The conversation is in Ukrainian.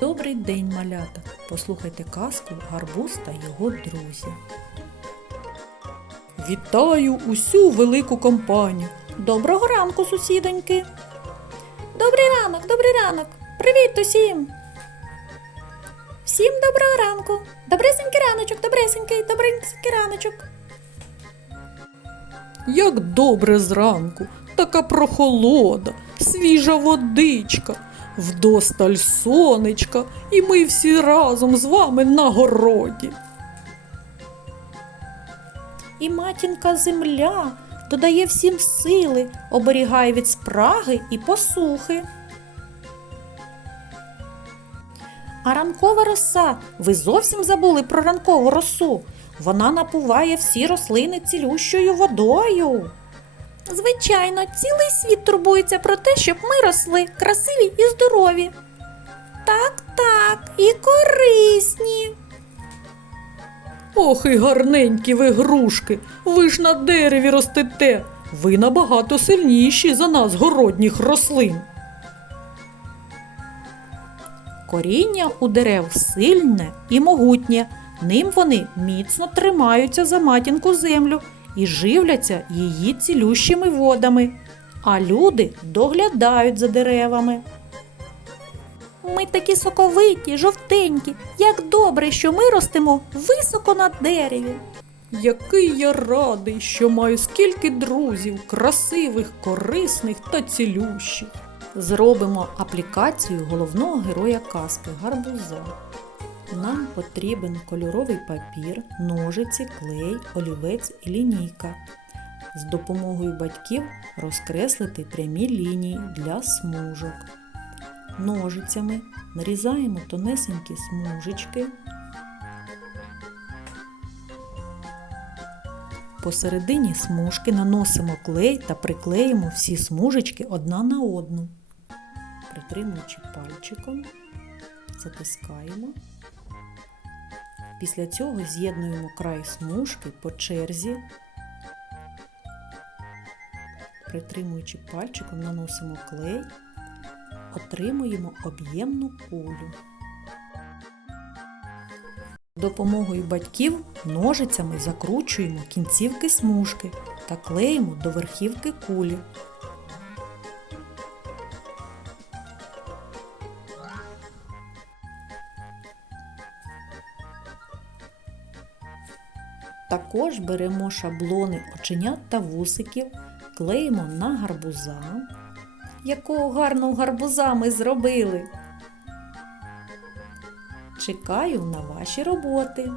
Добрий день, малята! Послухайте казку Гарбуз та його друзі. Вітаю усю велику компанію. Доброго ранку, сусідоньки. Добрий ранок, добрий ранок. Привіт усім. Всім доброго ранку. Добресенький раночок, добресенький, добресенький раночок. Як добре зранку, така прохолода, свіжа водичка, вдосталь сонечка, і ми всі разом з вами на городі. І матінка земля додає всім сили, оберігає від спраги і посухи. А ранкова роса. Ви зовсім забули про ранкову росу. Вона напуває всі рослини цілющою водою. Звичайно, цілий світ турбується про те, щоб ми росли красиві і здорові. Так, так, і корисні. Ох, і гарненькі ви грушки, ви ж на дереві ростете. Ви набагато сильніші за нас, городніх рослин. Коріння у дерев сильне і могутнє. Ним вони міцно тримаються за матінку землю і живляться її цілющими водами, а люди доглядають за деревами. Ми такі соковиті, жовтенькі, як добре, що ми ростемо високо на дереві. Який я радий, що маю скільки друзів, красивих, корисних та цілющих. Зробимо аплікацію головного героя казки гарбуза. Нам потрібен кольоровий папір, ножиці, клей, олівець і лінійка. З допомогою батьків розкреслити прямі лінії для смужок. Ножицями нарізаємо тонесенькі смужечки. Посередині смужки наносимо клей та приклеїмо всі смужечки одна на одну. Притримуючи пальчиком, затискаємо. Після цього з'єднуємо край смужки по черзі. Притримуючи пальчиком, наносимо клей, отримуємо об'ємну кулю. Допомогою батьків ножицями закручуємо кінцівки смужки та клеїмо до верхівки кулі. Також беремо шаблони оченят та вусиків, клеїмо на гарбуза. Якого гарного гарбуза ми зробили! Чекаю на ваші роботи.